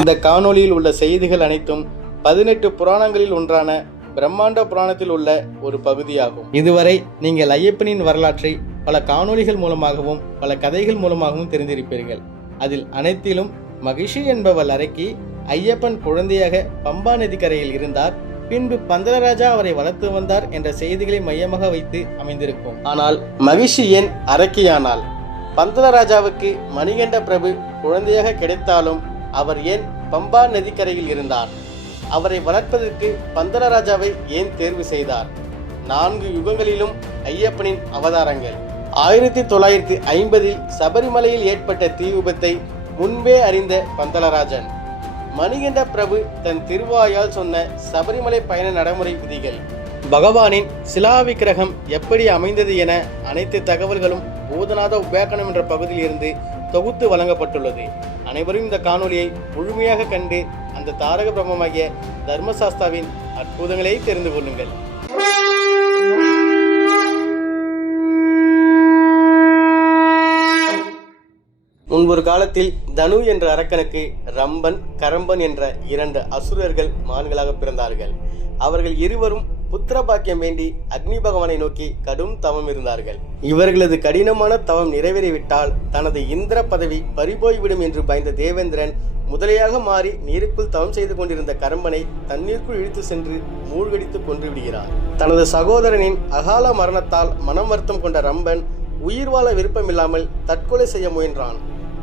இந்த காணொளியில் உள்ள செய்திகள் அனைத்தும் 18 புராணங்களில் ஒன்றான பிரம்மாண்ட புராணத்தில் உள்ள ஒரு பகுதியாகும். இதுவரை நீங்கள் ஐயப்பனின் வரலாற்றை பல காணொளிகள் மூலமாகவும் பல கதைகள் மூலமாகவும் தெரிந்திருப்பீர்கள். அதில் அனைத்திலும் மகிஷி என்பவள் அரக்கி ஐயப்பன் குழந்தையாக பம்பா நதிக்கரையில் இருந்தார், பின்பு பந்தலராஜா அவரை வளர்த்து வந்தார் என்ற செய்திகளை மையமாக வைத்து அமைந்திருக்கும். ஆனால் மகிஷி ஏன் அரக்கியானால்? பந்தலராஜாவுக்கு மணிகண்ட பிரபு குழந்தையாக கிடைத்தாலும் அவர் ஏன் பம்பா நதிக்கரையில் இருந்தார்? அவரை வளர்ப்பதற்கு பந்தலராஜாவை ஏன் தேர்வு செய்தார்? 4 யுகங்களிலும் ஐயப்பனின் அவதாரங்கள். 1950 சபரிமலையில் ஏற்பட்ட தீ விபத்தை முன்பே அறிந்த பந்தலராஜன், மணிகண்ட பிரபு தன் திருவாயால் சொன்ன சபரிமலை பயண நடைமுறை விதிகள், பகவானின் சிலா விக்கிரகம் எப்படி அமைந்தது என அனைத்து தகவல்களும் பூதநாத உபாகனம் என்ற பகுதியில் இருந்து தொகுத்து வழங்கப்பட்டுள்ளது. அனைவரும் இந்த காணொலியை முழுமையாக கண்டு அந்த தாரக பிரம்மமாகிய தர்மசாஸ்தாவின் அற்புதங்களை தெரிந்து கொள்ளுங்கள். முன்பொரு காலத்தில் தனு என்ற அரக்கனுக்கு ரம்பன், கரம்பன் என்ற 2 அசுரர்கள் மகன்களாக பிறந்தார்கள். அவர்கள் இருவரும் புத்திர பாக்கியம் வேண்டி அக்னி பகவானை நோக்கி கடும் தவம் இருந்தார்கள். இவர்களது கடினமான தவம் நிறைவேறிவிட்டால் தனது இந்திர பதவி பறிபோய்விடும் என்று பயந்த தேவேந்திரன் முதலையாக மாறி நீருக்குள் தவம் செய்து கொண்டிருந்த கரம்பனை தண்ணீருக்குள் இழுத்து சென்று மூழ்கடித்து கொன்று விடுகிறார். தனது சகோதரனின் அகால மரணத்தால் மனம் வருத்தம் கொண்ட ரம்பன் உயிர் வாழ விருப்பமில்லாமல் தற்கொலை செய்ய முயன்றான்.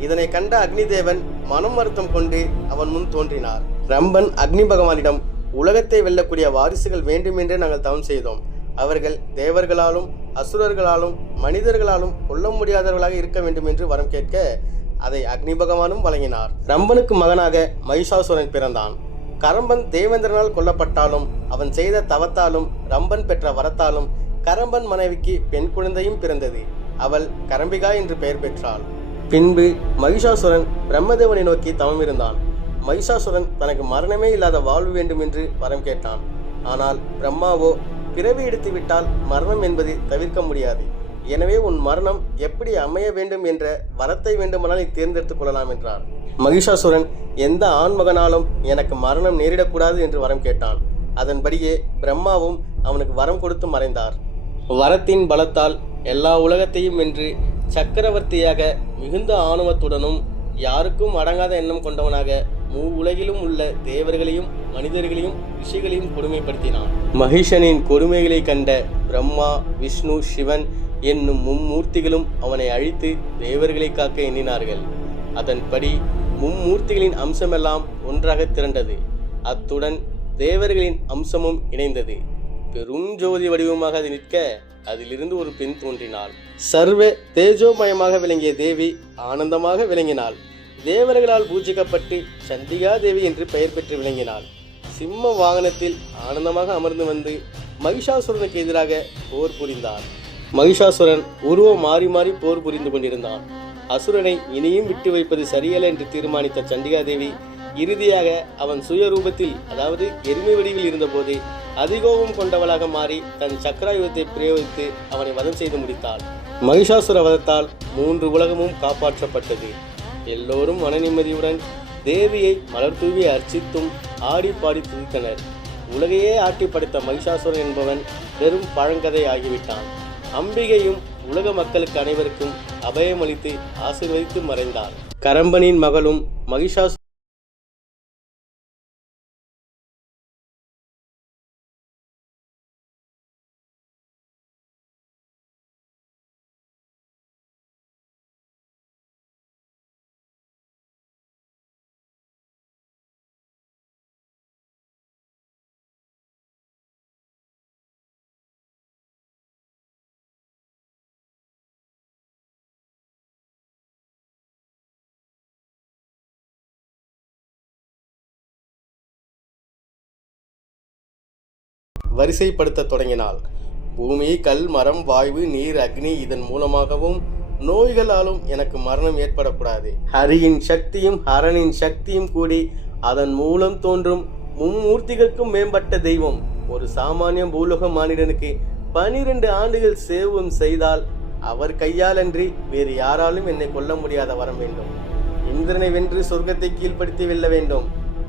இதனை கண்ட அக்னி தேவன் மனம் வருத்தம் கொண்டு அவன் முன் தோன்றினார். ரம்பன் அக்னி பகவானிடம், உலகத்தை வெல்லக்கூடிய வாரிசுகள் வேண்டுமென்றே நாங்கள் தவம் செய்தோம். அவர்கள் தேவர்களாலும் அசுரர்களாலும் மனிதர்களாலும் கொல்ல முடியாதவர்களாக இருக்க வேண்டும் என்று வரம் கேட்க அதை அக்னி பகவானும் வழங்கினார். ரம்பனுக்கு மகனாக மகிஷாசுரன் பிறந்தான். கரம்பன் தேவேந்திரனால் கொல்லப்பட்டாலும் அவன் செய்த தவத்தாலும் ரம்பன் பெற்ற வரத்தாலும் கரம்பன் மனைவிக்கு பெண் குழந்தையும் பிறந்தது. அவள் கரம்பிகா என்று பெயர் பெற்றாள். பின்பு மகிஷாசுரன் பிரம்மதேவனை நோக்கி தவம் இருந்தான். மகிஷாசுரன் தனக்கு மரணமே இல்லாத வாழ்வு வேண்டும் என்று வரம் கேட்டான். ஆனால் பிரம்மாவோ, பிறவி எடுத்துவிட்டால் மரணம் என்பது தவிர்க்க முடியாது, எனவே உன் மரணம் எப்படி அமைய வேண்டும் என்ற வரத்தை வேண்டுமானால் நீ தேர்ந்தெடுத்துக் கொள்ளலாம் என்றார். மகிஷாசுரன் எந்த ஆண்மகனாலும் எனக்கு மரணம் நேரிடக்கூடாது என்று வரம் கேட்டான். அதன்படியே பிரம்மாவும் அவனுக்கு வரம் கொடுத்து மறைந்தார். வரத்தின் பலத்தால் எல்லா உலகத்தையும் வென்று சக்கரவர்த்தியாக மிகுந்த ஆணவத்துடனும் யாருக்கும் அடங்காத எண்ணம் கொண்டவனாக உலகிலும் உள்ள தேவர்களையும் மனிதர்களையும் ரிஷிகளையும் கொடுமைப்படுத்தினான். மகிஷனின் கொடுமைகளை கண்ட பிரம்மா, விஷ்ணு, சிவன் என்னும் மும்மூர்த்திகளும் அவனை அழித்து தேவர்களை காக்க எண்ணினார்கள். அதன்படி மும்மூர்த்திகளின் அம்சமெல்லாம் ஒன்றாக திரண்டது. அத்துடன் தேவர்களின் அம்சமும் இணைந்தது. பெரும் ஜோதி வடிவமாக அது நிற்க அதிலிருந்து ஒரு பெண் தோன்றினாள். சர்வ தேஜோமயமாக விளங்கிய தேவி ஆனந்தமாக விளங்கினாள். தேவர்களால் பூஜிக்கப்பட்டு சண்டிகா தேவி என்று பெயர் பெற்று விளங்கினாள். சிம்ம வாகனத்தில் ஆனந்தமாக அமர்ந்து வந்து மகிஷாசுரனுக்கு எதிராக போர் புரிந்தார். மகிஷாசுரன் உருவம் மாறி மாறி போர் புரிந்து கொண்டிருந்தான். அசுரனை இனியும் விட்டு வைப்பது சரியல்ல என்று தீர்மானித்த சண்டிகா தேவி இறுதியாக அவன் சுயரூபத்தில், அதாவது எருமை வடிவில் இருந்தபோது அதிகோபம் கொண்டவளாக மாறி தன் சக்கராயுதத்தை பிரயோகித்து அவனை வதம் செய்து முடித்தாள். மகிஷாசுர வதத்தால் 3 உலகமும் காப்பாற்றப்பட்டது. எல்லோரும் மன நிம்மதியுடன் தேவியை மலர் தூவி அர்ச்சித்தும் ஆடி பாடி துதித்தனர். உலகையே ஆட்டி படைத்த மகிஷாசுரன் என்பவன் வெறும் பழங்கதை ஆகிவிட்டான். அம்பிகையும் உலக மக்களுக்கு அனைவருக்கும் அபயமளித்து ஆசீர்வதித்து மறைந்தார். கரம்பனின் மகளும் மகிஷாசுர வரிசைப்படுத்த தொடங்கினாள். பூமி, கல், மரம், வாயு, நீர், அக்னி இதன் மூலமாகவும் நோய்களாலும் எனக்கு மரணம் ஏற்படக்கூடாது. ஹரியின் சக்தியும் ஹரனின் சக்தியும் கூடி அதன் மூலம் தோன்றும் மும்மூர்த்திகளுக்கும் மேம்பட்ட தெய்வம் ஒரு சாமானிய பூலோக மானிடனுக்கு 12 ஆண்டுகள் சேவம் செய்தால் அவர் கையாலன்றி வேறு யாராலும் என்னை கொல்ல முடியாத வரம் வேண்டும். இந்திரனை வென்று சொர்க்கத்தை கீழ்ப்படுத்தி வெல்ல வேண்டும்.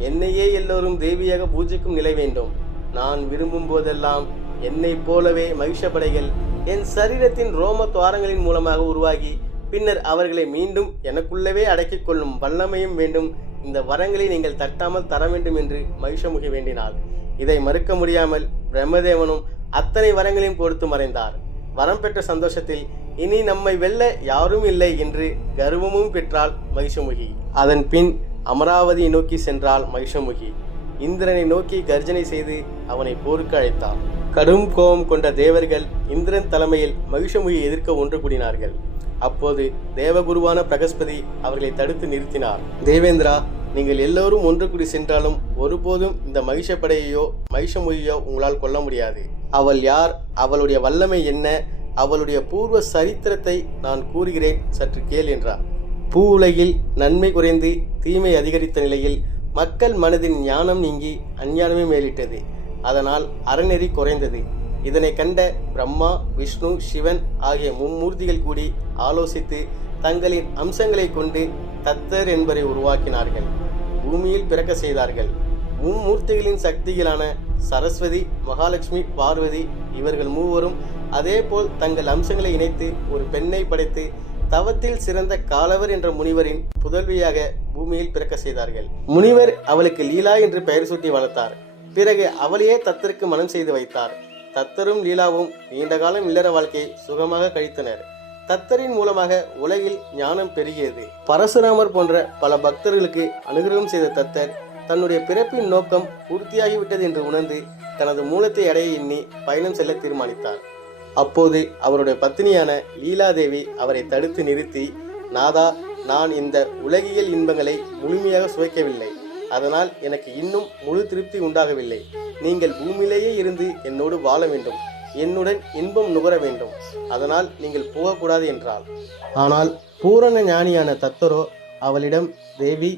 என்னையே எல்லோரும் தேவியாக பூஜிக்கும் நிலை வேண்டும். நான் விரும்பும் போதெல்லாம் என்னை போலவே மகிஷ படைகள் என் சரீரத்தின் ரோம துவாரங்களின் மூலமாக உருவாகி பின்னர் அவர்களை மீண்டும் எனக்குள்ளவே அடக்கிக் கொள்ளும் வல்லமையும் வேண்டும். இந்த வரங்களை நீங்கள் தட்டாமல் தர வேண்டும் என்று மகிஷமுகி வேண்டினாள். இதை மறுக்க முடியாமல் பிரம்மதேவனும் அத்தனை வரங்களையும் கொடுத்து மறைந்தார். வரம் பெற்ற சந்தோஷத்தில் இனி நம்மை வெல்ல யாரும் இல்லை என்று கர்வமும் பெற்றாள் மகிஷமுகி. அதன் பின் அமராவதியை நோக்கி சென்றாள் மகிஷமுகி. இந்திரனை நோக்கி கர்ஜனை செய்து அவனை போருக்கு அழைத்தார். கடும் கோபம் கொண்ட தேவர்கள் இந்திரன் தலைமையில் மகிஷமுகியை எதிர்க்க ஒன்று கூடினார்கள். அப்போது தேவகுருவான பிரகஸ்பதி அவர்களை தடுத்து நிறுத்தினார். தேவேந்திரா, நீங்கள் எல்லோரும் ஒன்று கூடி சென்றாலும் ஒருபோதும் இந்த மகிஷப்படையையோ மகிஷமுகியோ உங்களால் கொல்ல முடியாது. அவள் யார், அவளுடைய வல்லமை என்ன, அவளுடைய பூர்வ சரித்திரத்தை நான் கூறுகிறேன், சற்று கேள் என்றார். பூ உலகில் நன்மை குறைந்து தீமை அதிகரித்த நிலையில் மக்கள் மனதின் ஞானம் நீங்கி அஞ்ஞானமே மேலிட்டது. அதனால் அறநெறி குறைந்தது. இதனை கண்ட பிரம்மா, விஷ்ணு, சிவன் ஆகிய மும்மூர்த்திகள் கூடி ஆலோசித்து தங்களின் அம்சங்களை கொண்டு தத்தர் என்பவரை உருவாக்கினார்கள். பூமியில் பிறக்க செய்தார்கள். மும்மூர்த்திகளின் சக்திகளான சரஸ்வதி, மகாலட்சுமி, பார்வதி இவர்கள் மூவரும் அதேபோல் தங்கள் அம்சங்களை இணைத்து ஒரு பெண்ணை படைத்து தவத்தில் சிறந்த காலவர் என்ற முனிவரின் புதல்வியாக பூமியில் பிறக்க செய்தார்கள். முனிவர் அவளுக்கு லீலா என்று பெயர் சூட்டி வளர்த்தார். பிறகு அவளையே தத்தருக்கு மனம் செய்து வைத்தார். தத்தரும் லீலாவும் நீண்ட காலம் இல்லற வாழ்க்கையை சுகமாக கழித்தனர். தத்தரின் மூலமாக உலகில் ஞானம் பெருகியது. பரசுராமர் போன்ற பல பக்தர்களுக்கு அனுகிரகம் செய்த தத்தர் தன்னுடைய பிறப்பின் நோக்கம் பூர்த்தியாகிவிட்டது என்று உணர்ந்து தனது மூலத்தை அடைய எண்ணி பயணம் செல்ல தீர்மானித்தார். அப்போது அவருடைய பத்தினியான லீலாதேவி அவரை தடுத்து நிறுத்தி, நாதா, நான் இந்த உலகியல் இன்பங்களை முழுமையாக சுவைக்கவில்லை. அதனால் எனக்கு இன்னும் முழு திருப்தி உண்டாகவில்லை. நீங்கள் பூமியிலேயே இருந்து என்னோடு வாழ வேண்டும், என்னுடன் இன்பம் நுகர வேண்டும். அதனால் நீங்கள் போகக்கூடாது என்றாள். ஆனால் பூரண ஞானியான தத்தரோ அவளிடம், தேவி,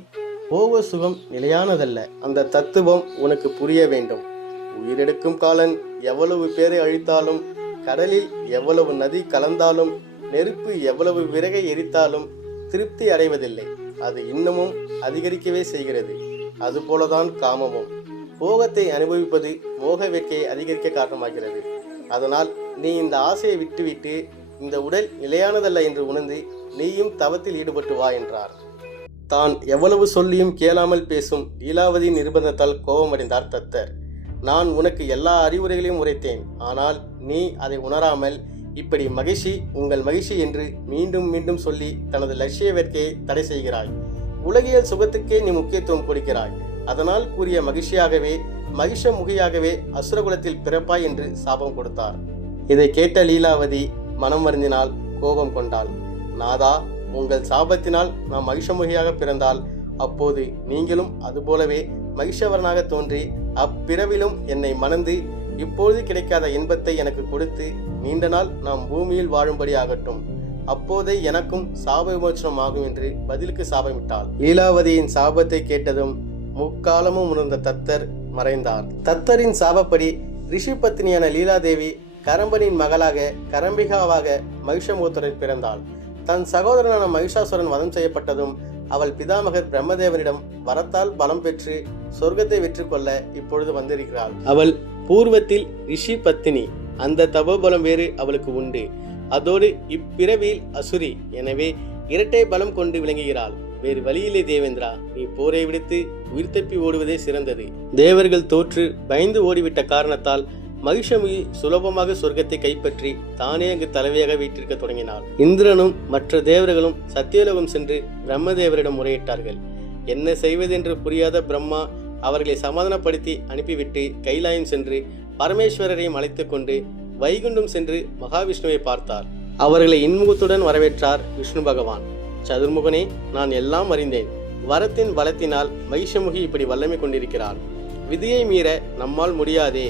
போக சுகம் நிலையானதல்ல. அந்த தத்துவம் உனக்கு புரிய வேண்டும். உயிரெடுக்கும் காலன் எவ்வளவு பேரை அழித்தாலும், கடலில் எவ்வளவு நதி கலந்தாலும், நெருப்பு எவ்வளவு விறகை எரித்தாலும் திருப்தி அடைவதில்லை. அது இன்னமும் அதிகரிக்கவே செய்கிறது. அதுபோலதான் காமமும். போகத்தை அனுபவிப்பது மோக வேட்கையை அதிகரிக்க காரணமாகிறது. அதனால் நீ இந்த ஆசையை விட்டுவிட்டு இந்த உடல் நிலையானதல்ல என்று உணர்ந்து நீயும் தவத்தில் ஈடுபட்டு வா என்றார். தான் எவ்வளவு சொல்லியும் கேளாமல் பேசும் லீலாவதி நிர்பந்தத்தால் கோபமடைந்தார் தத்தர். நான் உனக்கு எல்லா அறிவுரைகளையும் உரைத்தேன். ஆனால் நீ அதை உணராமல் இப்படி மகிழ்ச்சி, உங்கள் மகிழ்ச்சி என்று மீண்டும் மீண்டும் சொல்லி தனது லட்சிய வேட்கையை தடை செய்கிறாய். உலகியல் சுகத்துக்கே நீ முக்கியத்துவம் கொடுக்கிறாய். அதனால் கூறிய மகிழ்ச்சியாகவே மகிஷமுகியாகவே அசுரகுலத்தில் பிறப்பாய் என்று சாபம் கொடுத்தார். இதை கேட்ட லீலாவதி மனம் வருந்தினால், கோபம் கொண்டாள். நாதா, உங்கள் சாபத்தினால் நான் மகிஷமுகியாக பிறந்தால் அப்போது நீங்களும் அதுபோலவே மகிஷவரனாக தோன்றி அப்பிறவிலும் என்னை மணந்து இப்பொழுது கிடைக்காத இன்பத்தை எனக்கு கொடுத்து நீண்ட நாள் நாம் பூமியில் வாழும்படி ஆகட்டும். அப்போதே எனக்கும் சாப விமோசனம் ஆகும் என்று பதிலுக்கு சாபமிட்டாள். லீலாவதியின் சாபத்தை கேட்டதும் முக்காலமும் உணர்ந்த தத்தர் மறைந்தார். தத்தரின் சாபப்படி ரிஷி பத்தினியான லீலாதேவி கரம்பனின் மகளாக கரம்பிகாவாக மகிஷமுகத்துடன் பிறந்தாள். தன் சகோதரனான மகிஷாசுரன் வதம் செய்யப்பட்டதும் அவள் பிதாமகர் பிரம்மதேவனிடம் வரத்தால் பலம் பெற்று சொர்க்கத்தை வெற்றி கொள்ள இப்பொழுது வந்திருக்கிறாள். அவள் பூர்வத்தில் ரிஷி பத்தினி. அந்த தபோபலம் வேறு அவளுக்கு உண்டு. அதோடு இப்பிறவியில் அசுரி. எனவே இரட்டை பலம் கொண்டு விளங்குகிறாள். வேறு வழியிலே தேவேந்திரா, நீ போரை விடுத்து உயிர் தப்பி ஓடுவதே சிறந்தது. தேவர்கள் தோற்று பயந்து ஓடிவிட்ட காரணத்தால் மகிஷமுகி சுலபமாக சொர்க்கத்தை கைப்பற்றி தானே அங்கு தலைவியாக வீட்டிற்க தொடங்கினாள். இந்திரனும் மற்ற தேவர்களும் சத்தியலோகம் சென்று பிரம்மதேவரிடம் முறையிட்டார்கள். என்ன செய்வதென்று புரியாத பிரம்மா அவர்களை சமாதானப்படுத்தி அனுப்பிவிட்டு கைலாயம் சென்று பரமேஸ்வரரையும் அழைத்து கொண்டு வைகுண்டம் சென்று மகாவிஷ்ணுவை பார்த்தார். அவர்களை இன்முகத்துடன் வரவேற்றார் விஷ்ணு பகவான். சதுர்முகனே, நான் எல்லாம் அறிந்தேன். வரத்தின் பலத்தினால் மகிஷமுகி இப்படி வல்லமை கொண்டிருக்கிறாள். விதியை மீற நம்மால் முடியாதே.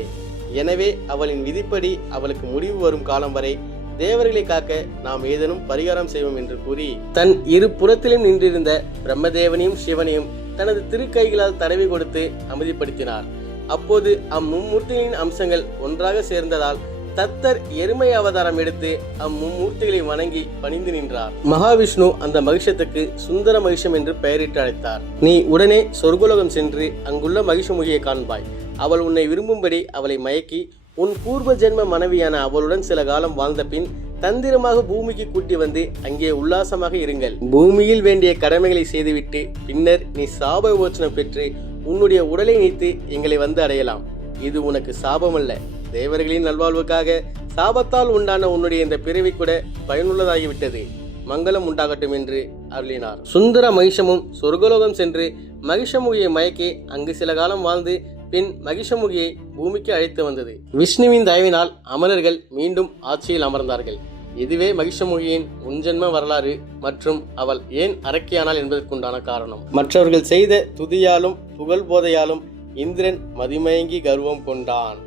எனவே அவளின் விதிப்படி அவளுக்கு முடிவு வரும் காலம் வரை தேவர்களை காக்க நாம் ஏதேனும் பரிகாரம் செய்வோம் என்று கூறி தன் இரு புறத்திலும் நின்றிருந்த பிரம்மதேவனையும் சிவனையும் தனது திருக்கைகளால் தடவி கொடுத்து அமைதிப்படுத்தினார். அப்போது அம்மும்மூர்த்தியின் அம்சங்கள் ஒன்றாக சேர்ந்ததால் தத்தர் எருமை அவதாரம் எடுத்து அம்மும்மூர்த்திகளை வணங்கி பணிந்து நின்றார். மகாவிஷ்ணு அந்த மகிஷத்துக்கு சுந்தர மகிஷம் என்று பெயரிட்டு அழைத்தார். நீ உடனே சொர்க்கலோகம் சென்று அங்குள்ள மகிஷமுகியை காண்பாய். அவள் உன்னை விரும்பும்படி அவளை மயக்கி உன் பூர்வ ஜென்ம மனைவியான அவளுடன் சில காலம் வாழ்ந்த பின் தந்திரமாக பூமிக்கு கூட்டி வந்து அங்கே உல்லாசமாக இருங்கள். பூமியில் வேண்டிய கடமைகளை செய்துவிட்டு பின்னர் நீ சாப விமோசனம் பெற்று உன்னுடைய உடலை நீத்து எங்களை வந்து அடையலாம். இது உனக்கு சாபமல்ல, தேவர்களின் நல்வாழ்வுக்காக சாபத்தால் உண்டான உன்னுடைய இந்த பிறவி கூட பயனுள்ளதாகிவிட்டது. மங்களம் உண்டாகட்டும் என்று அருளினார். சுந்தர மகிஷமும் சொர்க்கலோகம் சென்று மகிஷமுகியை மயக்கி அங்கு சில காலம் வாழ்ந்து பின் மகிஷமுகியை பூமிக்கு அழைத்து வந்தது. விஷ்ணுவின் தயவினால் அமரர்கள் மீண்டும் ஆட்சியில் அமர்ந்தார்கள். இதுவே மகிஷமுகியின் முன்ஜென்ம வரலாறு மற்றும் அவள் ஏன் அரக்கியானாள் என்பதற்குண்டான காரணம். மற்றவர்கள் செய்த துதியாலும் புகழ் போதையாலும் இந்திரன் மதிமயங்கி கர்வம் கொண்டான்.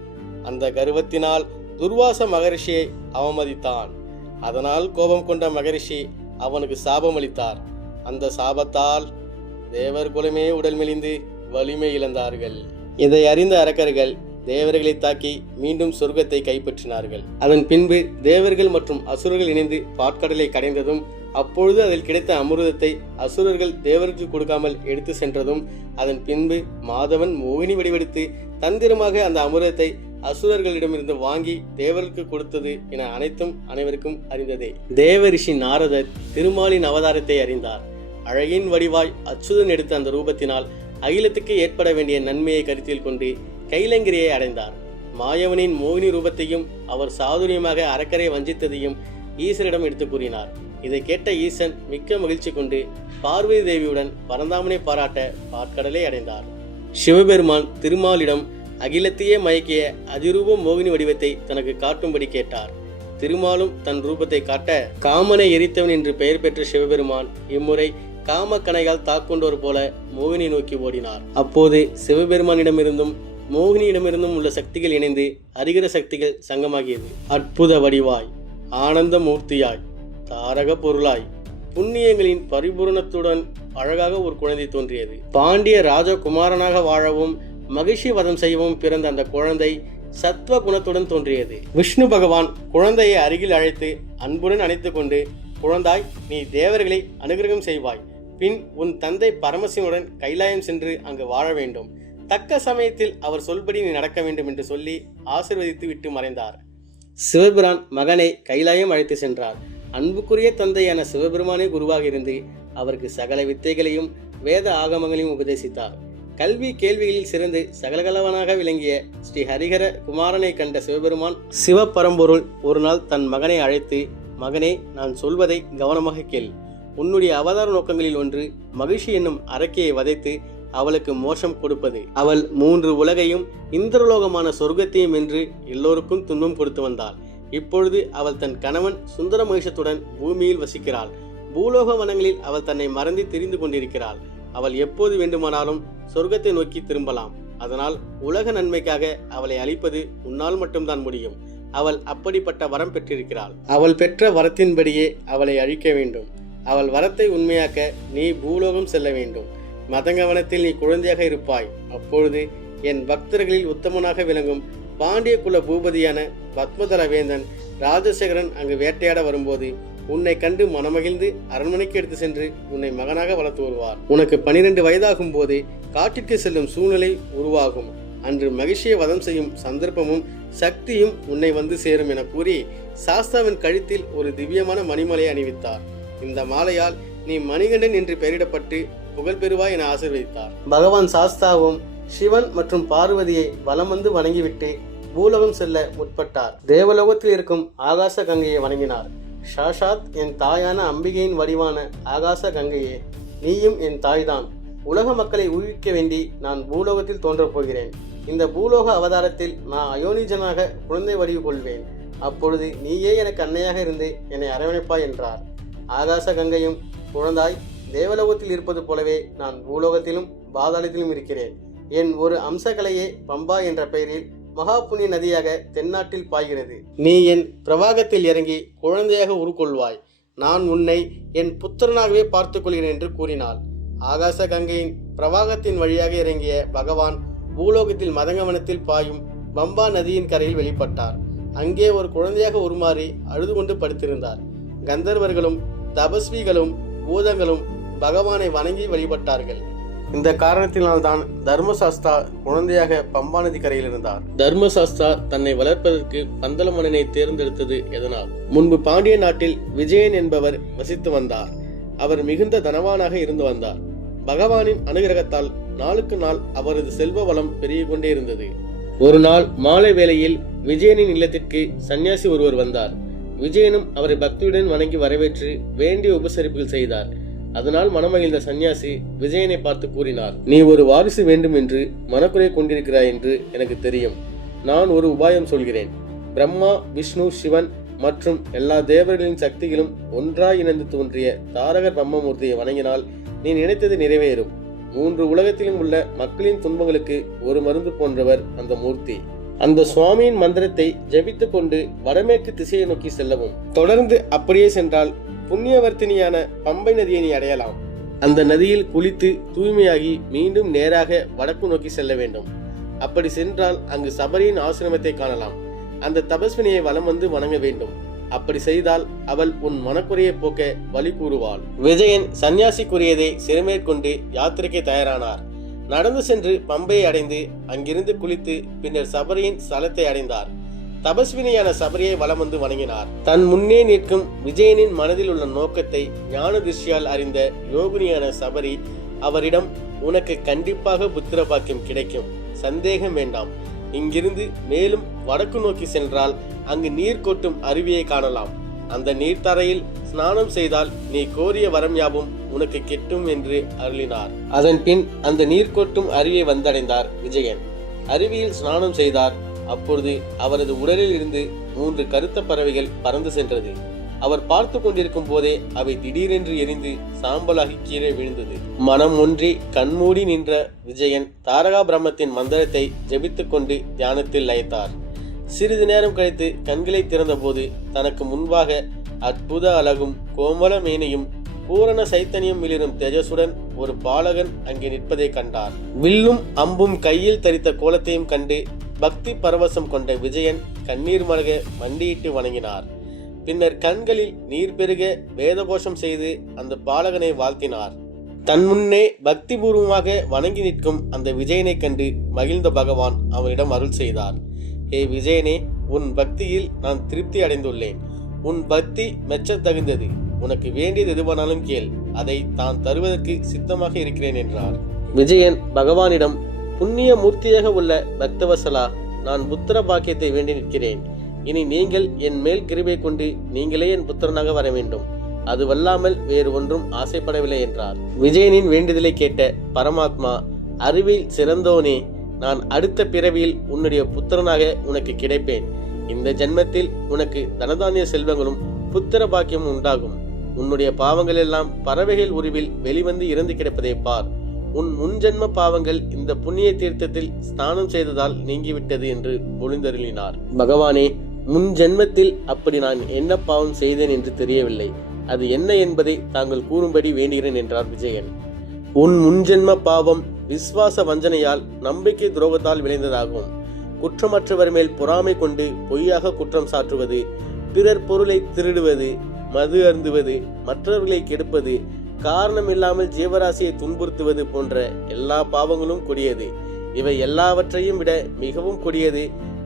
அந்த கர்வத்தினால் துர்வாச மகரிஷியை அவமதித்தான். அதனால் கோபம் கொண்ட மகரிஷி அவனுக்கு சாபம் அளித்தார். அந்த சாபத்தால் தேவர் குலமே உடல் மெலிந்து வலிமை இழந்தார்கள். இதை அறிந்த அரக்கர்கள் தேவர்களை தாக்கி மீண்டும் சொர்க்கத்தை கைப்பற்றினார்கள். அதன் பின்பு தேவர்கள் மற்றும் அசுரர்கள் இணைந்து பாற்கடலை கடைந்ததும் அப்பொழுது அதில் கிடைத்த அமிர்தத்தை அசுரர்கள் தேவருக்கு கொடுக்காமல் எடுத்து சென்றதும் அதன் பின்பு மாதவன் மோகினி வடிவெடுத்து தந்திரமாக அந்த அமிர்தத்தை அசுரர்களிடமிருந்து வாங்கி தேவருக்கு கொடுத்தது என அனைத்தும் அனைவருக்கும் அறிந்ததே. தேவரிஷி நாரதர் திருமாலின் அவதாரத்தை அறிந்தார். அழகின் வடிவாய் அச்சுதன் எடுத்த அந்த ரூபத்தினால் அகிலத்துக்கு ஏற்பட வேண்டிய நன்மையை கருத்தில் கொண்டு கைலங்கிரியை அடைந்தார். மாயவனின் மோகினி ரூபத்தையும் அவர் சாதுரியமாக அரக்கரை வஞ்சித்ததையும் ஈசனிடம் எடுத்து கூறினார். இதை கேட்ட ஈசன் மிக்க மகிழ்ச்சி கொண்டு பார்வதி தேவியுடன் பரந்தாமனை பாராட்ட பாற்கடலை அடைந்தார். சிவபெருமான் திருமாலிடம் அகிலத்தையே மயக்கிய அதிரூப மோகினி வடிவத்தை தனக்கு காட்டும்படி கேட்டார். திருமாலும் தன் ரூபத்தை காட்ட காமனை எரித்தவன் என்று பெயர் பெற்ற சிவபெருமான் இம்முறை காம கணையால் தாக்கொண்டோர் போல மோகினி நோக்கி ஓடினார். அப்போது சிவபெருமானிடமிருந்தும் மோகினியிடமிருந்தும் உள்ள சக்திகள் இணைந்து அரிகர சக்திகள் சங்கமாகியது. அற்புத வடிவாய், ஆனந்த மூர்த்தியாய், தாரக பொருளாய், புண்ணியங்களின் பரிபூரணத்துடன் அழகாக ஒரு குழந்தை தோன்றியது. பாண்டிய ராஜகுமாரனாக வாழவும் மகிஷி வதம் செய்யவும் பிறந்த அந்த குழந்தை சத்வ குணத்துடன் தோன்றியது. விஷ்ணு பகவான் குழந்தையை அருகில் அழைத்து அன்புடன் அணைத்து கொண்டு, குழந்தாய், நீ தேவர்களை அனுகிரகம் செய்வாய். பின் உன் தந்தை பரமசிவனுடன் கைலாயம் சென்று அங்கு வாழ வேண்டும். தக்க சமயத்தில் அவர் சொல்படி நீ நடக்க வேண்டும் என்று சொல்லி ஆசீர்வதித்து விட்டு மறைந்தார். சிவபிரான் மகனை கைலாயம் அழைத்து சென்றார். அன்புக்குரிய தந்தையான சிவபெருமானே குருவாக இருந்து அவருக்கு சகல வித்தைகளையும் வேத ஆகமங்களையும் உபதேசித்தார். கல்வி கேள்விகளில் சிறந்து சகலகலவனாக விளங்கிய ஸ்ரீ ஹரிஹர குமாரனை கண்ட சிவபெருமான் சிவபரம்பொருள் ஒரு நாள் தன் மகனை அழைத்து, மகனே, நான் சொல்வதை கவனமாக கேள். உன்னுடைய அவதார நோக்கங்களில் ஒன்று மகிஷி என்னும் அரக்கியை வதைத்து அவளுக்கு மோட்சம் கொடுப்பது. அவள் 3 உலகையும் இந்திரலோகமான சொர்க்கத்தையும் என்று எல்லோருக்கும் துன்பம் கொடுத்து வந்தாள். இப்பொழுது அவள் தன் கணவன் சுந்தர மகிஷத்துடன் பூமியில் வசிக்கிறாள். பூலோக வனங்களில் அவள் தன்னை மறந்து திரிந்து கொண்டிருக்கிறாள். அவள் எப்போது வேண்டுமானாலும் சொர்க்கத்தை நோக்கி திரும்பலாம். அதனால் உலக நன்மைக்காக அவளை அழிப்பது உன்னால் மட்டும்தான் முடியும். அவள் அப்படிப்பட்ட வரம் பெற்றிருக்கிறாள். அவள் பெற்ற வரத்தின்படியே அவளை அழிக்க வேண்டும். அவள் வரத்தை உண்மையாக்க நீ பூலோகம் செல்ல வேண்டும். மதங்கவனத்தில் நீ குழந்தையாக இருப்பாய். அப்பொழுது என் பக்தர்களில் உத்தமனாக விளங்கும் பாண்டிய குல பூபதியான பத்மதர வேந்தன் ராஜசேகரன் அங்கு வேட்டையாட வரும்போது உன்னை கண்டு மனமகிழ்ந்து அரண்மனைக்கு எடுத்து சென்று உன்னை மகனாக வளர்த்து வருவார். உனக்கு 12 வயதாகும் போது காட்டிற்கு செல்லும் சூழ்நிலை உருவாகும். அன்று மகிஷியை வதம் செய்யும் சந்தர்ப்பமும் சக்தியும் உன்னை வந்து சேரும் என கூறி சாஸ்தாவின் கழுத்தில் ஒரு திவ்யமான மணிமலையை அணிவித்தார். இந்த மாலையால் நீ மணிகண்டன் என்று பெயரிடப்பட்டு புகழ் பெறுவாய் என ஆசீர்வதித்தார். பகவான் சாஸ்தாவும் சிவன் மற்றும் பார்வதியை வலம் வந்து வணங்கிவிட்டு பூலோகம் செல்ல முற்பட்டார். தேவலோகத்தில் இருக்கும் ஆகாச கங்கையை வணங்கினார். சாஷாத் என் தாயான அம்பிகையின் வடிவான ஆகாச கங்கையே, நீயும் என் தாய்தான். உலக மக்களை ஊழிக்க வேண்டி நான் பூலோகத்தில் தோன்றப் போகிறேன். இந்த பூலோக அவதாரத்தில் நான் அயோனிஜனாக குழந்தை வடிவு கொள்வேன். அப்பொழுது நீயே எனக்கு அன்னையாக இருந்து என்னை அரவணைப்பாய் என்றார். ஆகாச கங்கையும், குழந்தாய், தேவலோகத்தில் இருப்பது போலவே நான் பூலோகத்திலும் பாதாளத்திலும் இருக்கிறேன். என் ஒரு அம்சகலையே பம்பா என்ற பெயரில் மகா புண்ணிய நதியாக தென்னாட்டில் பாய்கிறது. நீ என் பிரவாகத்தில் இறங்கி குழந்தையாக உருக்கொள்வாய். நான் உன்னை என் புத்திரனாகவே பார்த்துக் கொள்கிறேன் என்று கூறினாள். ஆகாச கங்கையின் பிரவாகத்தின் வழியாக இறங்கிய பகவான் பூலோகத்தில் மதங்கவனத்தில் பாயும் பம்பா நதியின் கரையில் வெளிப்பட்டார். அங்கே ஒரு குழந்தையாக உருமாறி அழுது கொண்டு படுத்திருந்தார். கந்தர்வர்களும் தபஸ்விகளும் பூதங்களும் பகவானை வணங்கி வழிபட்டார்கள். இந்த காரணத்தினால்தான் தர்மசாஸ்தா குழந்தையாக பம்பா நதி கரையில் இருந்தார். தர்மசாஸ்தா தன்னை வளர்ப்பதற்கு பந்தலமன்னனை தேர்ந்தெடுத்தது எதனால்? முன்பு பாண்டிய நாட்டில் விஜயன் என்பவர் வசித்து வந்தார். அவர் மிகுந்த தனவானாக இருந்து வந்தார். பகவானின் அனுகிரகத்தால் நாளுக்கு நாள் அவரது செல்வ வளம் பெருகிக் கொண்டே இருந்தது. ஒரு நாள் மாலை வேளையில் விஜயனின் இல்லத்திற்கு சன்னியாசி ஒருவர் வந்தார். விஜயனும் அவரை பக்தியுடன் வணங்கி வரவேற்று வேண்டிய உபசரிப்புகள் செய்தார். அதனால் மனமகிழ்ந்த சன்னியாசி விஜயனை பார்த்து கூறினார், நீ ஒரு வாரிசு வேண்டும் என்று மனக்குறை கொண்டிருக்கிறாய் என்று எனக்கு தெரியும். நான் ஒரு உபாயம் சொல்கிறேன். பிரம்மா, விஷ்ணு, சிவன் மற்றும் எல்லா தேவர்களின் சக்திகளும் ஒன்றாய் இணைந்து தோன்றிய தாரகர் பிரம்மமூர்த்தியை வணங்கினால் நீ நினைத்தது நிறைவேறும். 3 உலகத்திலும் உள்ள மக்களின் துன்பங்களுக்கு ஒரு மருந்து போன்றவர் அந்த மூர்த்தி. அந்த சுவாமியின் மந்திரத்தை ஜபித்துக் கொண்டு வடமேற்கு திசையை நோக்கி செல்லவும். தொடர்ந்து அப்படியே சென்றால் புண்ணியவர்த்தினியான பம்பை நதியை நீ அடையலாம். அந்த நதியில் குளித்து தூய்மையாகி மீண்டும் நேராக வடக்கு நோக்கி செல்ல வேண்டும். அப்படி சென்றால் அங்கு சபரியின் ஆசிரமத்தை காணலாம். அந்த தபஸ்வினியை வலம் வந்து வணங்க வேண்டும். அப்படி செய்தால் அவள் உன் மனக்குறையை போக்க வழி கூறுவாள். விஜயன் சன்னியாசி கூறியதை சிறுமேற்கொண்டு யாத்திரைக்கு தயாரானார். நடந்து சென்று பம்பையை அடைந்து அங்கிருந்து குளித்து பின்னர் சபரியின் ஸ்தலத்தை அடைந்தார். தபஸ்வினியான சபரியை வலம் வந்து வணங்கினார். தன் முன்னே நிற்கும் விஜயனின் மனதில் உள்ள நோக்கத்தை ஞான திருஷ்டியால் அறிந்த யோகினியான சபரி அவரிடம், உனக்கு கண்டிப்பாக புத்திர பாக்கியம் கிடைக்கும், சந்தேகம் வேண்டாம். இங்கிருந்து மேலும் வடக்கு நோக்கி சென்றால் அங்கு நீர் கொட்டும் அருவியை காணலாம். அந்த நீர்த்தரையில் ஸ்நானம் செய்தால் நீ கோரிய வரம் யாவும் உனக்கு கிட்டும் என்று அருளினார். அதன் பின் அந்த நீர் கொட்டும் அருவியை வந்தடைந்தார் விஜயன். அருவியில் ஸ்நானம் செய்தார். அப்பொழுது அவரது உடலில் இருந்து 3 கருத்த பறவைகள் பறந்து சென்றது. அவர் பார்த்து கொண்டிருக்கும் போதே அவை திடீரென்று எரிந்து சாம்பலாகி கீழே விழுந்தது. மனம் ஒன்றி கண்மூடி நின்ற விஜயன் தாரகா பிரம்மத்தின் மந்திரத்தை ஜபித்துக் கொண்டு தியானத்தில் லயித்தார். சிறிது நேரம் கழித்து கண்களை திறந்த போது தனக்கு முன்பாக அற்புத அழகும் கோமல மேனையும் பூரண சைத்தன்யம் மிளிரும் தேஜசுடன் ஒரு பாலகன் அங்கே நிற்பதை கண்டார். வில்லும் அம்பும் கையில் தரித்த கோலத்தையும் கண்டு பக்தி பரவசம் கொண்ட விஜயன் கண்ணீர் மல்க மண்டியிட்டு வணங்கினார். பின்னர் கண்களில் நீர் பெருக வேதகோஷம் செய்து அந்த பாலகனை வாழ்த்தினார். தன் முன்னே பக்தி பூர்வமாக வணங்கி நிற்கும் அந்த விஜயனை கண்டு மகிழ்ந்த பகவான் அவனிடம் அருள் செய்தார். ஏ விஜயனே, உன் பக்தியில் நான் திருப்தி அடைந்துள்ளேன். உன் பக்தி மெச்சத் தகுந்தது. உனக்கு வேண்டியது எதுவானாலும் கேள், அதை தான் தருவதற்கு சித்தமாக இருக்கிறேன் என்றார். விஜயன் பகவானிடம், புண்ணிய மூர்த்தியாக உள்ள பக்தவசலா, நான் புத்திர பாக்கியத்தை வேண்டி நிற்கிறேன். இனி நீங்கள் என் மேல் கிருபை கொண்டு நீங்களே என் புத்திரனாக வர வேண்டும். அது வல்லாமல் வேறு ஒன்றும் ஆசைப்படவில்லை என்றார். விஜயனின் வேண்டுதலை கேட்ட பரமாத்மா, அறிவில் சிறந்தோனே, நான் அடுத்த பிறவியில் உன்னுடைய புத்திரனாக உனக்கு கிடைப்பேன். இந்த ஜென்மத்தில் உனக்கு தனதானிய செல்வங்களும் புத்திர பாக்கியம் உண்டாகும். உன்னுடைய பாவங்கள் எல்லாம் பறவைகள் உருவில் வெளிவந்து இறந்து கிடப்பதை பார். உன் முன்ஜென்ம பாவங்கள் இந்த புண்ணிய தீர்த்தத்தில் ஸ்நானம் செய்ததால் நீங்கிவிட்டது என்று பொழிந்தருளினார். பகவானே, முன் ஜென்மத்தில் அப்படி நான் என்ன பாவம் செய்தேன் என்று தெரியவில்லை. அது என்ன என்பதை தாங்கள் கூறும்படி வேண்டுகிறேன் என்றார் விஜயன். உன் முன்ஜென்ம பாவம் விஸ்வாச வஞ்சனையால் நம்பிக்கை துரோகத்தால் விளைந்ததாகும். குற்றமற்றவர் மேல் பொறாமை கொண்டு பொய்யாக குற்றம் சாற்றுவது, பிறர் பொருளை திருடுவது, மது அருந்துவது, மற்றவர்களை கெடுப்பது, காரணம் இல்லாமல் ஜீவராசியை துன்புறுத்துவது போன்ற எல்லா பாவங்களும் கொடியது. இவை எல்லாவற்றையும் விட மிகவும் கொடியது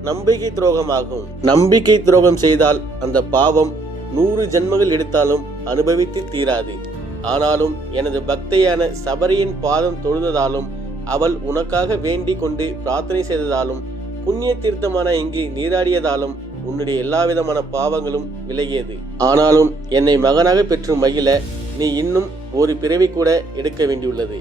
நம்பிக்கை துரோகமாகும். நம்பிக்கை துரோகம் செய்தால் அந்த பாவம் 100 ஜென்மங்கள் எடுத்தாலும் அனுபவித்து தீராது. ஆனாலும் எனது பக்தையான சபரியின் பாதம் தொழுததாலும் அவள் உனக்காக வேண்டிக் கொண்டு பிரார்த்தனை செய்ததாலும் புண்ணிய தீர்த்தமான இங்கு நீராடியதாலும் உன்னுடைய எல்லாவிதமான பாவங்களும் விலகியது. ஆனாலும் என்னை மகனாக பெற்று மகிழ நீ இன்னும் ஒரு பிறவி கூட எடுக்க வேண்டியுள்ளது.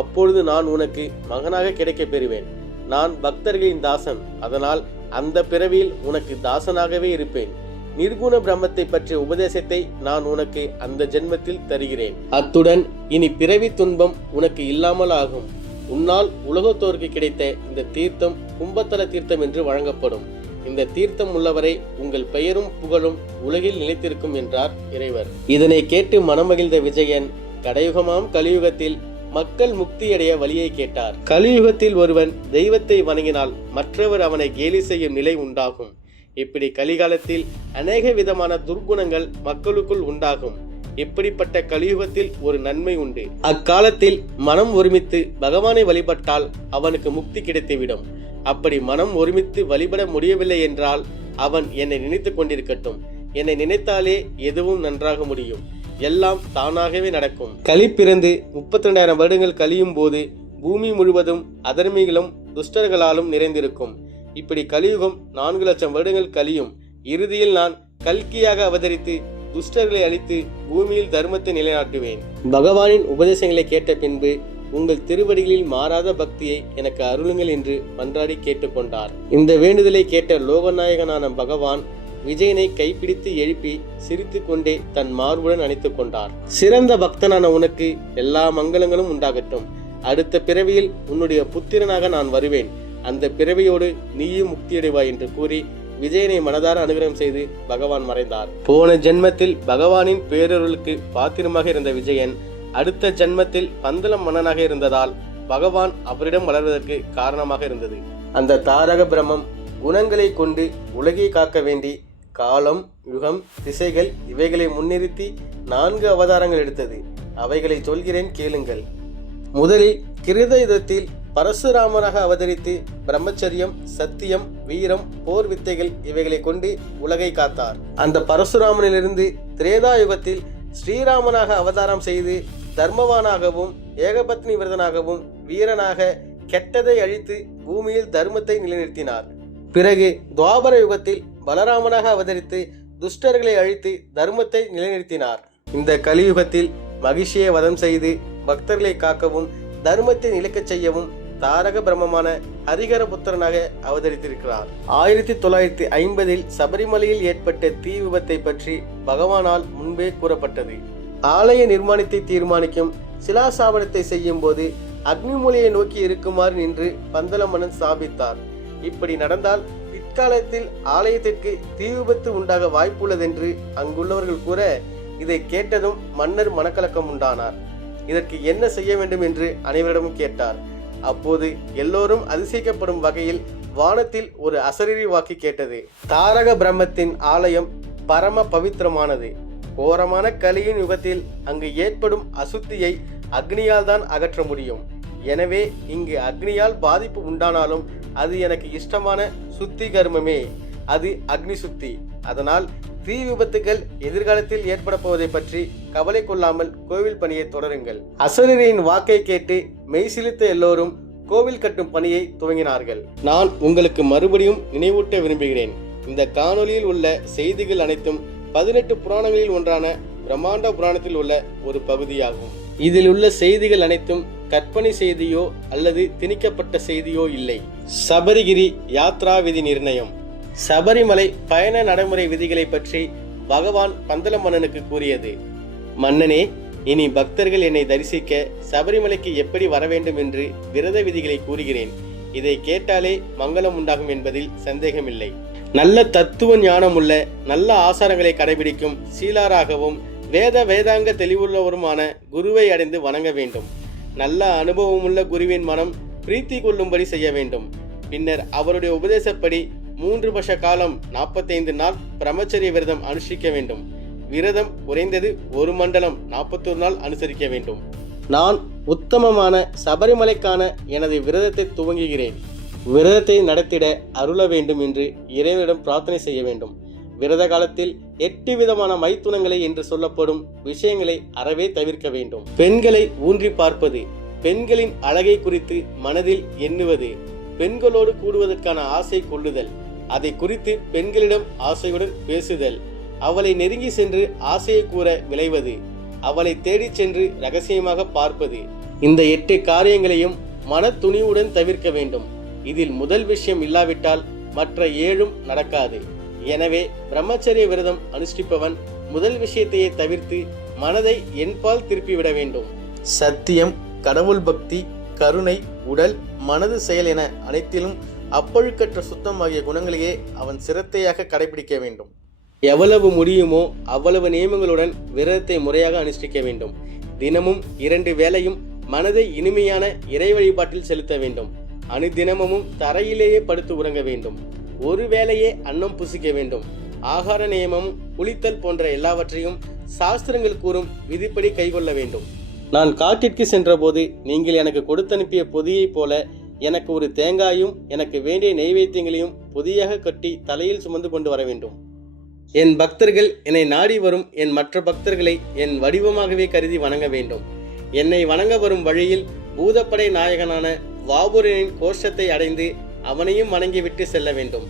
அப்பொழுது நான் உனக்கு மகனாக கிடைக்க பெறுவேன். நான் பக்தர்களின் தாசன். அதனால் அந்த பிறவியில் உனக்கு தாசனாகவே இருப்பேன். நிர்குண பிரம்மத்தை பற்றிய உபதேசத்தை நான் உனக்கு அந்த ஜென்மத்தில் தருகிறேன். அத்துடன் இனி பிறவி துன்பம் உனக்கு இல்லாமல் ஆகும். உன்னால் உலகத்தோருக்கு கிடைத்த இந்த தீர்த்தம் கும்பத்தல தீர்த்தம் என்று வழங்கப்படும். இந்த தீர்த்தம் உள்ளவரை உங்கள் பெயரும் புகழும் உலகில் நிலைத்திருக்கும் என்றார் இறைவர். இதனை கேட்டு மனமகிழ்ந்த விஜயன் கடையுகமாம் கலியுகத்தில் மக்கள் முக்தியடைய வழியை கேட்டார். கலியுகத்தில் ஒருவன் தெய்வத்தை வணங்கினால் மற்றவர் அவனை கேலி செய்யும் நிலை உண்டாகும். இப்படி கலிகாலத்தில் அநேக விதமான துர்குணங்கள் மக்களுக்குள் உண்டாகும். இப்படிப்பட்ட கலியுகத்தில் ஒரு நன்மை உண்டு. அக்காலத்தில் மனம் ஒருமித்து பகவானை வழிபட்டால் அவனுக்கு முக்தி கிடைத்துவிடும். அப்படி மனம் ஒருமித்து வழிபட முடியவில்லை என்றால் அவன் என்னை நினைத்து கொண்டிருக்கட்டும். என்னை நினைத்தாலே எதுவும் நன்றாக முடியும். எல்லாம் தானாகவே நடக்கும். கலி பிறந்து 32,000 வருடங்கள் கழியும் போது பூமி முழுவதும் அதர்மிகளும் துஷ்டர்களாலும் நிறைந்திருக்கும். இப்படி கலியுகம் 4 லட்சம் வருடங்கள் கழியும். இறுதியில் நான் கல்கியாக அவதரித்து துஷ்டர்களை அழித்து பூமியில் தர்மத்தை நிலைநாட்டுவேன். பகவானின் உபதேசங்களை கேட்ட பின்பு உங்கள் திருவடிகளில் மாறாத பக்தியை எனக்கு அருளுங்கள் என்று மன்றாடி கேட்டுக்கொண்டார். இந்த வேண்டுதலை கேட்ட லோகநாயகனான பகவான் விஜயனை கைப்பிடித்து எழுப்பி சிரித்து கொண்டே தன் மார்புடன் அணைத்துக் கொண்டார். சிறந்த பக்தனான உனக்கு எல்லா மங்களங்களும் உண்டாகட்டும். அடுத்த பிறவியில் உன்னுடைய புத்திரனாக நான் வருவேன். அந்த பிறவியோடு நீயும் முக்தியடைவாய் என்று கூறி விஜயனை மனதார அனுகிரகம் செய்து பகவான் மறைந்தார். போன ஜென்மத்தில் பகவானின் பேரருளுக்கு பாத்திரமாக இருந்த விஜயன் அடுத்த ஜென்மத்தில் பந்தளம் மன்னனாக இருந்ததால் பகவான் அவரிடம் வளர்வதற்கு காரணமாக இருந்தது. அந்த தாரக பிரம்மம் குணங்களை கொண்டு உலகை காக்க வேண்டி காலம், யுகம், திசைகள் இவைகளை முன்னிறுத்தி 4 அவதாரங்கள் எடுத்தது. அவைகளை சொல்கிறேன் கேளுங்கள். முதலில் கிருத யுகத்தில் பரசுராமராக அவதரித்து பிரம்மச்சரியம், சத்தியம், வீரம், போர் வித்தைகள் இவைகளை கொண்டு உலகை காத்தார். அந்த பரசுராமனிலிருந்து திரேதா யுகத்தில் ஸ்ரீராமனாக அவதாரம் செய்து தர்மவானாகவும் ஏகபத்னி விரதனாகவும் வீரனாக கெட்டதை அழித்து பூமியில் தர்மத்தை நிலைநிறுத்தினார். பிறகு துவாபர யுகத்தில் பலராமனாக அவதரித்து துஷ்டர்களை அழித்து தர்மத்தை நிலைநிறுத்தினார். இந்த கலியுகத்தில் மகிஷியை வதம் செய்து பக்தர்களை காக்கவும் தர்மத்தை நிலைக்கச் செய்யவும் தாரக பிரம்மமான ஹரிகர புத்திரனாக அவதரித்திருக்கிறார். 1950 சபரிமலையில் ஏற்பட்ட தீ விபத்தை பற்றி பகவானால் முன்பே கூறப்பட்டது. ஆலய நிர்மாணத்தை தீர்மானிக்கும் சிலாசாபனத்தை செய்யும் போது அக்னிமூலையை நோக்கி இருக்குமாறு நின்று பந்தள மன்னன் ஸ்தாபித்தார். இப்படி நடந்தால் பிற்காலத்தில் ஆலயத்திற்கு தீ விபத்து உண்டாக வாய்ப்புள்ளதென்று அங்குள்ளவர்கள் கூற, இதை கேட்டதும் மன்னர் மனக்கலக்கம் உண்டானார். இதற்கு என்ன செய்ய வேண்டும் என்று அனைவரிடமும் கேட்டார். அப்போது எல்லோரும் அதிசயிக்கப்படும் வகையில் வானத்தில் ஒரு அசரீரி வாக்கு கேட்டது. தாரக பிரம்மத்தின் ஆலயம் பரம பவித்திரமானது. கோரமான கலியின் யுகத்தில் அங்கு ஏற்படும் அசுத்தியை அக்னியால் தான் அகற்ற முடியும். எனவே இங்கு அக்னியால் பாதிப்பு உண்டானாலும் அது எனக்கு இஷ்டமான சுத்தி கர்மமே. அது அக்னி சுத்தி. அதனால் தீ விபத்துகள் எதிர்காலத்தில் ஏற்பட போவதை பற்றி கவலை கொள்ளாமல் கோவில் பணியை தொடருங்கள். அசரீரியின் வாக்கை கேட்டு மெய்சிலித்த எல்லோரும் கோவில் கட்டும் பணியை துவங்கினார்கள். நான் உங்களுக்கு மறுபடியும் நினைவூட்ட விரும்புகிறேன். இந்த காணொலியில் உள்ள செய்திகள் அனைத்தும் 18 புராணங்களில் ஒன்றான பிரம்மாண்ட புராணத்தில் உள்ள ஒரு பகுதியாகும். இதில் உள்ள செய்திகள் அனைத்தும் கற்பனை செய்தியோ அல்லது திணிக்கப்பட்ட செய்தியோ இல்லை. சபரிகிரி யாத்ரா விதி நிர்ணயம். சபரிமலை பயண நடைமுறை விதிகளை பற்றி பகவான் பந்தள மன்னனுக்கு கூறியது. மன்னனே, இனி பக்தர்கள் என்னை தரிசிக்க சபரிமலைக்கு எப்படி வர வேண்டும் என்று விரத விதிகளை கூறுகிறேன். இதை கேட்டாலே மங்களம் உண்டாகும் என்பதில் சந்தேகமில்லை. நல்ல தத்துவ ஞானமுள்ள நல்ல ஆசாரங்களை கடைபிடிக்கும் சீலாராகவும் வேதாங்க தெளிவுள்ளவருமான குருவை அடைந்து வணங்க வேண்டும். நல்ல அனுபவமுள்ள குருவின் மனம் பிரீத்தி கொள்ளும்படி செய்ய வேண்டும். பின்னர் அவருடைய உபதேசப்படி 3 வருஷ காலம் 45 நாள் பிரம்மச்சரிய விரதம் அனுஷ்டிக்க வேண்டும். விரதம் குறைந்தது 1 மண்டலம் 41 நாள் அனுசரிக்க வேண்டும். நான் உத்தமமான சபரிமலைக்கான எனது விரதத்தை துவங்குகிறேன். விரதத்தை நடத்திட அருள வேண்டும் என்று இறைவனிடம் பிரார்த்தனை செய்ய வேண்டும். விரத காலத்தில் 8 விதமான மைத்துனங்களை என்று சொல்லப்படும் விஷயங்களை அறவே தவிர்க்க வேண்டும். பெண்களை ஊன்றி பார்ப்பது, பெண்களின் அழகை குறித்து மனதில் எண்ணுவது, பெண்களோடு கூடுவதற்கான ஆசை கொள்ளுதல், அதை குறித்து பெண்களிடம் ஆசையுடன் பேசுதல், அவளை நெருங்கி சென்று ஆசையை கூற விளைவது, அவளை தேடிச் சென்று ரகசியமாக பார்ப்பது, இந்த 8 காரியங்களையும் மன துணிவுடன் தவிர்க்க வேண்டும். இதில் முதல் விஷயம் இல்லாவிட்டால் மற்ற 7ம் நடக்காது. எனவே பிரம்மச்சரிய விரதம் அனுஷ்டிப்பவன் முதல் விஷயத்தையே தவிர்த்து மனதை என்பால் திருப்பிவிட வேண்டும். சத்தியம், கடவுள் பக்தி, கருணை, உடல், மனது செயல் என அனைத்திலும் அப்பொழுக்கற்ற சுத்தம் ஆகிய குணங்களையே அவன் சிரத்தையாக கடைபிடிக்க வேண்டும். எவ்வளவு முடியுமோ அவ்வளவு நியமங்களுடன் விரதத்தை முறையாக அனுஷ்டிக்க வேண்டும். தினமும் 2 வேளையும் மனதை இனிமையான இறை வழிபாட்டில் செலுத்த வேண்டும். அனுதினமும் தரையிலேயே படுத்து உறங்க வேண்டும். ஒரு வேளையே அன்னம் புசிக்க வேண்டும். ஆகார நியமம், குளித்தல் போன்ற எல்லாவற்றையும் சாஸ்திரங்கள் கூறும் விதிப்படி கைக்கொள்ள வேண்டும். நான் காட்டிற்கு சென்றபோது நீங்கள் எனக்கு கொடுத்தனுப்பிய பொதியைப் போல எனக்கு ஒரு தேங்காயும் எனக்கு வேண்டிய நெய்வேத்தியங்களையும் பொதியாக கட்டி தலையில் சுமந்து கொண்டு வர வேண்டும். என் பக்தர்கள் என்னை நாடி வரும் என் மற்ற பக்தர்களை என் வடிவமாகவே கருதி வணங்க வேண்டும். என்னை வணங்க வரும் வழியில் பூதப்படை நாயகனான வாபுரனின் கோஷத்தை அடைந்து அவனையும் வணங்கிவிட்டு செல்ல வேண்டும்.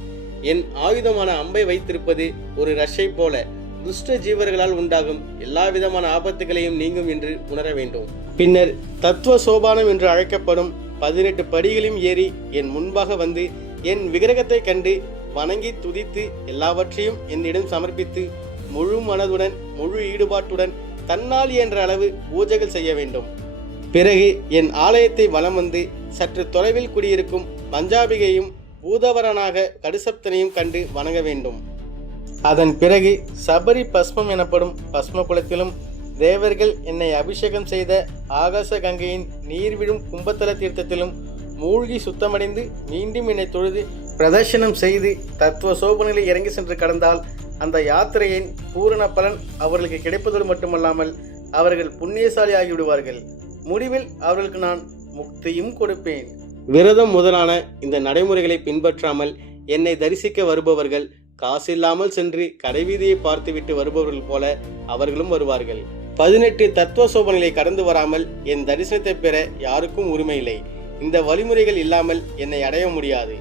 என் ஆயுதமான அம்பை வைத்திருப்பது ஒரு ரஷை போல துஷ்ட ஜீவர்களால் உண்டாகும் எல்லா விதமான ஆபத்துகளையும் நீங்கும் என்று உணர வேண்டும். பின்னர் தத்துவ சோபானம் என்று அழைக்கப்படும் 18 படிகளையும் ஏறி என் முன்பாக வந்து என் விக்கிரகத்தை கண்டு வணங்கி துதித்து எல்லாவற்றையும் என்னிடம் சமர்ப்பித்து முழு மனதுடன் முழு ஈடுபாட்டுடன் தன்னால் என்ற அளவு பூஜைகள் செய்ய வேண்டும். பிறகு என் ஆலயத்தை வலம் வந்து சற்று தொலைவில் குடியிருக்கும் பஞ்சாபிகையும் பூதவரனாக கடுசப்தனையும் கண்டு வணங்க வேண்டும். அதன் பிறகு சபரி பஸ்மம் எனப்படும் பஸ்ம குளத்திலும் தேவர்கள் என்னை அபிஷேகம் செய்த ஆகாச கங்கையின் நீர் விழும் கும்பத்தல தீர்த்தத்திலும் மூழ்கி சுத்தமடைந்து மீண்டும் என்னை தொழுது பிரதர்சனம் செய்து தத்துவ சோபனிலே இறங்கி சென்று கடந்தால் அந்த யாத்திரையின் பூரண பலன் அவர்களுக்கு கிடைப்பதோடு மட்டுமல்லாமல் அவர்கள் புண்ணியசாலி ஆகிவிடுவார்கள். முடிவில் அவர்களுக்கு நான் முக்தியும் கொடுப்பேன். விரதம் முதலான இந்த நடைமுறைகளை பின்பற்றாமல் என்னை தரிசிக்க வருபவர்கள் காசில்லாமல் சென்று கடைவீதியை பார்த்துவிட்டு வருபவர்கள் போல அவர்களும் வருவார்கள். 18 தத்துவ சோபனைகளை கடந்து வராமல் என் தரிசனத்தை பெற யாருக்கும் உரிமை இல்லை. இந்த வழிமுறைகள் இல்லாமல் என்னை அடைய முடியாது.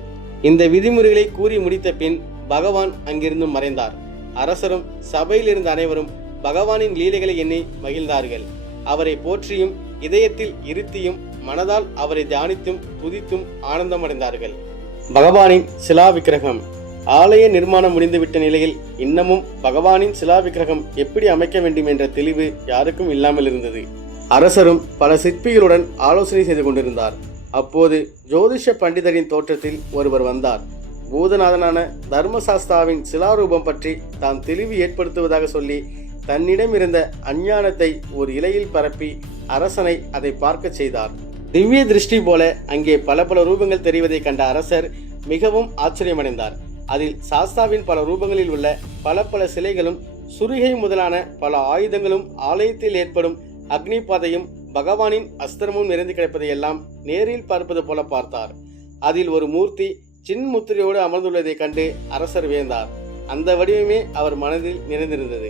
இந்த விதிமுறைகளை கூறி முடித்த பின் பகவான் அங்கிருந்து மறைந்தார். அரசரும் சபையில் இருந்த அனைவரும் பகவானின் லீலைகளை எண்ணி மகிழ்ந்தார்கள். அவரை போற்றியும் இதயத்தில் இருத்தியும் மனதால் அவரை தியானித்தும் துதித்தும் ஆனந்தமடைந்தார்கள். பகவானின் சிலா விக்கிரகம். ஆலய நிர்மாணம் முடிந்துவிட்ட நிலையில் இன்னமும் பகவானின் சிலா விக்கிரகம் எப்படி அமைக்க வேண்டும் என்ற தெளிவு யாருக்கும் இல்லாமல் இருந்தது. அரசரும் பல சிற்பிகளுடன் ஆலோசனை செய்து கொண்டிருந்தார். அப்போது ஜோதிஷ பண்டிதரின் தோற்றத்தில் ஒருவர் வந்தார். பூதநாதனான தர்மசாஸ்தாவின் சிலாரூபம் பற்றி தான் தெளிவு ஏற்படுத்துவதாக சொல்லி தன்னிடம் இருந்த அஞ்ஞானத்தை ஒரு இலையில் பரப்பி அரசனை அதை பார்க்க செய்தார். திவ்ய திருஷ்டி போல அங்கே பல பல ரூபங்கள் தெரிவதை கண்ட அரசர் மிகவும் ஆச்சரியமடைந்தார். அதில் சாஸ்தாவின் பல ரூபங்களில் உள்ள பல பல சிலைகளும் சுருகை முதலான பல ஆயுதங்களும் ஆலயத்தில் ஏற்படும் அக்னி பாதையும் பகவானின் அஸ்திரமும் நிறைந்து கிடப்பதையெல்லாம் நேரில் பார்ப்பது போல பார்த்தார். அதில் ஒரு மூர்த்தி சின்முத்திரையோடு அமர்ந்துள்ளதை கண்டு அரசர் வியந்தார். அந்த வடிவமே அவர் மனதில் நிறைந்திருந்தது.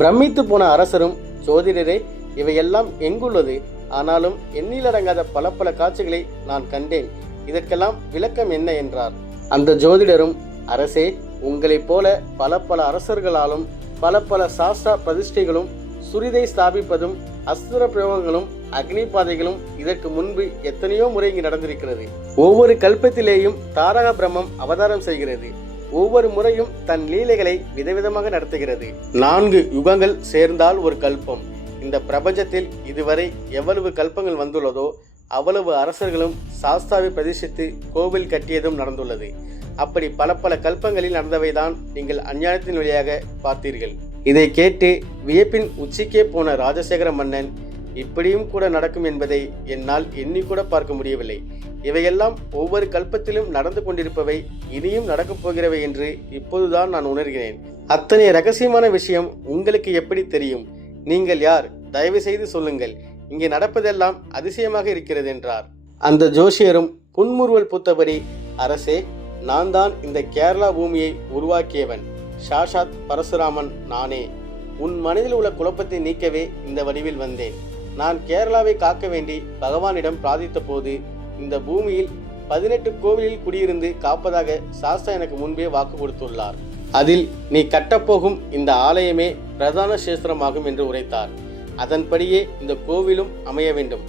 பிரமித்து போன அரசரும், ஜோதிடரே, இவையெல்லாம் எங்குள்ளது? ஆனாலும் எண்ணிலடங்காத பல பல காட்சிகளை நான் கண்டேன். இதற்கெல்லாம் விளக்கம் என்ன என்றார். அந்த ஜோதிடரும், அரசே, உங்களைப் போல பல பல அரசர்களாலும் பல பல சாஸ்திர பிரதிஷ்டைகளும் சுரிதை ஸ்தாபிப்பதும் அஸ்திர பிரயோகங்களும் அக்னி பாதைகளும் இதற்கு முன்பு எத்தனையோ முறை இங்கு நடந்திருக்கிறது. ஒவ்வொரு கல்பத்திலேயும் தாரக பிரம்மம் அவதாரம் செய்கிறது. ஒவ்வொரு முறையும் தன் லீலைகளை விதவிதமாக நடத்துகிறது. 4 யுகங்கள் சேர்ந்தால் ஒரு கல்பம். இந்த பிரபஞ்சத்தில் இதுவரை எவ்வளவு கல்பங்கள் வந்துள்ளதோ அவ்வளவு அரசர்களும் சாஸ்தாவை பிரதிஷ்டித்து கோவில் கட்டியதும் நடந்துள்ளது. அப்படி பல பல கல்பங்களில் நடந்தவைதான் நீங்கள் அஞ்ஞானத்தின் வழியாக பார்த்தீர்கள். இதை கேட்டு வியப்பின் உச்சிக்கே போன ராஜசேகர மன்னன், இப்படியும் கூட நடக்கும் என்பதை என்னால் எண்ணிக்கூட பார்க்க முடியவில்லை. இவையெல்லாம் ஒவ்வொரு கல்பத்திலும் நடந்து கொண்டிருப்பவை, இனியும் நடக்கப் போகிறவை என்று இப்போதுதான் நான் உணர்கிறேன். அத்தனை ரகசியமான விஷயம் உங்களுக்கு எப்படி தெரியும்? நீங்கள் யார்? தயவு செய்து சொல்லுங்கள். இங்கே நடப்பதெல்லாம் அதிசயமாக இருக்கிறது என்றார். அந்த ஜோஷியரும் புன்முறுவல் பூத்தபடி, அரசே, நான் தான் இந்த கேரளா பூமியை உருவாக்கியவன். சாஷாத் பரசுராமன் நானே. உன் மனதில் உள்ள குழப்பத்தை நீக்கவே இந்த வடிவில் வந்தேன். நான் கேரளாவை காக்க வேண்டி பகவானிடம் பிரார்த்தித்த போது இந்த பூமியில் 18 கோவிலில் குடியிருந்து காப்பதாக சாஸ்தா எனக்கு முன்பே வாக்கு கொடுத்துள்ளார். அதில் நீ கட்டப்போகும் இந்த ஆலயமே பிரதான சேஸ்திரமாகும் என்று உரைத்தார். அதன்படியே இந்த கோவிலும் அமைய வேண்டும்.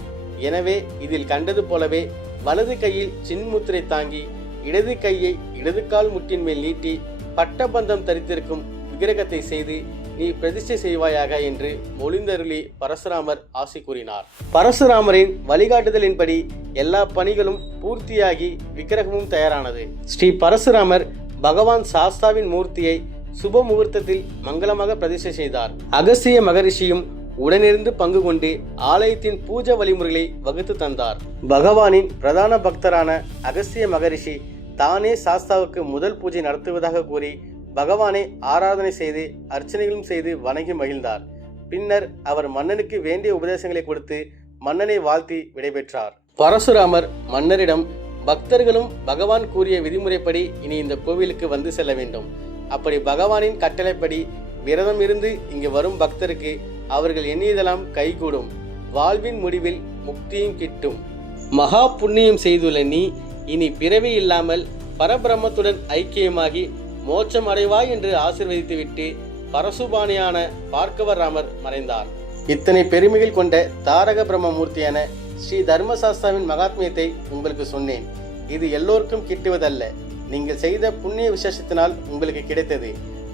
எனவே இதில் கண்டது போலவே வலது கையில் சின்முத்திரை தாங்கி இடது கையை இடது கால் முட்டின் மேல் நீட்டி பட்டபந்தம் தரித்திருக்கும் விக்கிரகத்தை செய்து நீ பிரதிஷ்டை செய்வாயாக என்று மொழிந்தருளி பரசுராமர் ஆசி கூறினார். பரசுராமரின் வழிகாட்டுதலின்படி எல்லா பணிகளும் பூர்த்தியாகி விக்கிரகமும் தயாரானது. ஸ்ரீ பரசுராமர் பகவான் சாஸ்தாவின் மூர்த்தியை சுப முகூர்த்தத்தில் மங்களமாக பிரதிஷ்டை செய்தார். அகஸ்திய மகரிஷியும் உடனிருந்து பங்கு கொண்டு ஆலயத்தின் பூஜை வழிமுறைகளை வகுத்து தந்தார். பகவானின் பிரதான பக்தரான அகஸ்திய மகரிஷி தானே சாஸ்தாவுக்கு முதல் பூஜை நடத்துவதாக கூறி பகவானை ஆராதனை செய்து அர்ச்சனைகளும் செய்து வணங்கி மகிழ்ந்தார். பின்னர் அவர் மன்னனுக்கு வேண்டிய உபதேசங்களை கொடுத்து மன்னனை வாழ்த்தி விடைபெற்றார். பரசுராமர் மன்னரிடம், பக்தர்களும் பகவான் கூறிய விதிமுறைப்படி இனி இந்த கோவிலுக்கு வந்து செல்ல வேண்டும். அப்படி பகவானின் கட்டளைப்படி விரதம் இருந்து இங்கு வரும் பக்தருக்கு அவர்கள் எண்ணியதெல்லாம் கைகூடும். வாழ்வின் முடிவில் முக்தியும் கிட்டும். மகா புண்ணியம் செய்துள்ள நீ இனி பிறவி இல்லாமல் பரபிரம்மத்துடன் ஐக்கியமாகி மோட்சம் அடைவாய் என்று ஆசீர்வதித்துவிட்டு பரசுபாணியான பார்க்கவராமர் மறைந்தார். இத்தனை பெருமைகள் கொண்ட தாரக பிரம்ம மூர்த்தியான ஸ்ரீ தர்மசாஸ்தாவின் மகாத்மியத்தை உங்களுக்கு சொன்னேன். இது எல்லோருக்கும் கிட்டுவதல்ல. நீங்கள் செய்த புண்ணிய விசேஷத்தினால் உங்களுக்கு கிடைத்தது.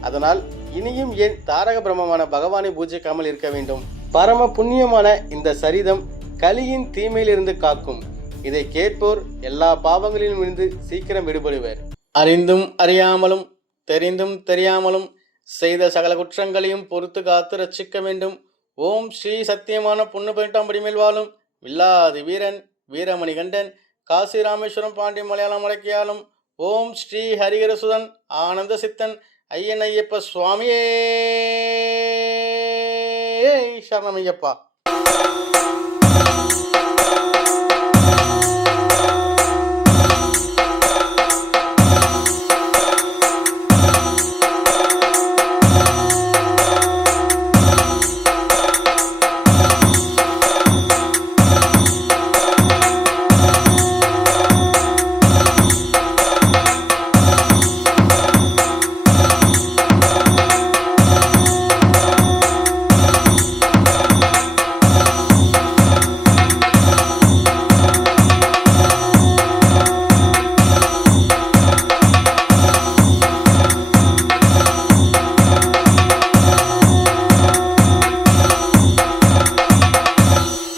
அதனால் இனியும் ஏன் தாரக பிரம்மமான பகவானை பூஜிக்காமல் இருக்க வேண்டும்? பரம புண்ணியமான இந்த சரிதம் கலியின் தீமையிலிருந்து காக்கும். இதை கேட்போர் எல்லா பாவங்களிலும் இருந்து சீக்கிரம் விடுபடுவர். அறிந்தும் அறியாமலும் தெரிந்தும் தெரியாமலும் செய்த சகல குற்றங்களையும் பொறுத்து காத்து ரட்சிக்க வேண்டும். ஓம் ஸ்ரீ சத்தியமான பொண்ணு பதினெட்டாம் மேல் வாழும் வில்லாதி வீரன் வீரமணி கண்டன் காசி ராமேஸ்வரம் பாண்டிய மலையாளம் மடக்கியாலும் ஓம் ஸ்ரீ ஹரிகரசுதன் ஆனந்த சித்தன் ஐயன் ஐயப்ப சுவாமியே சரணமையப்பா.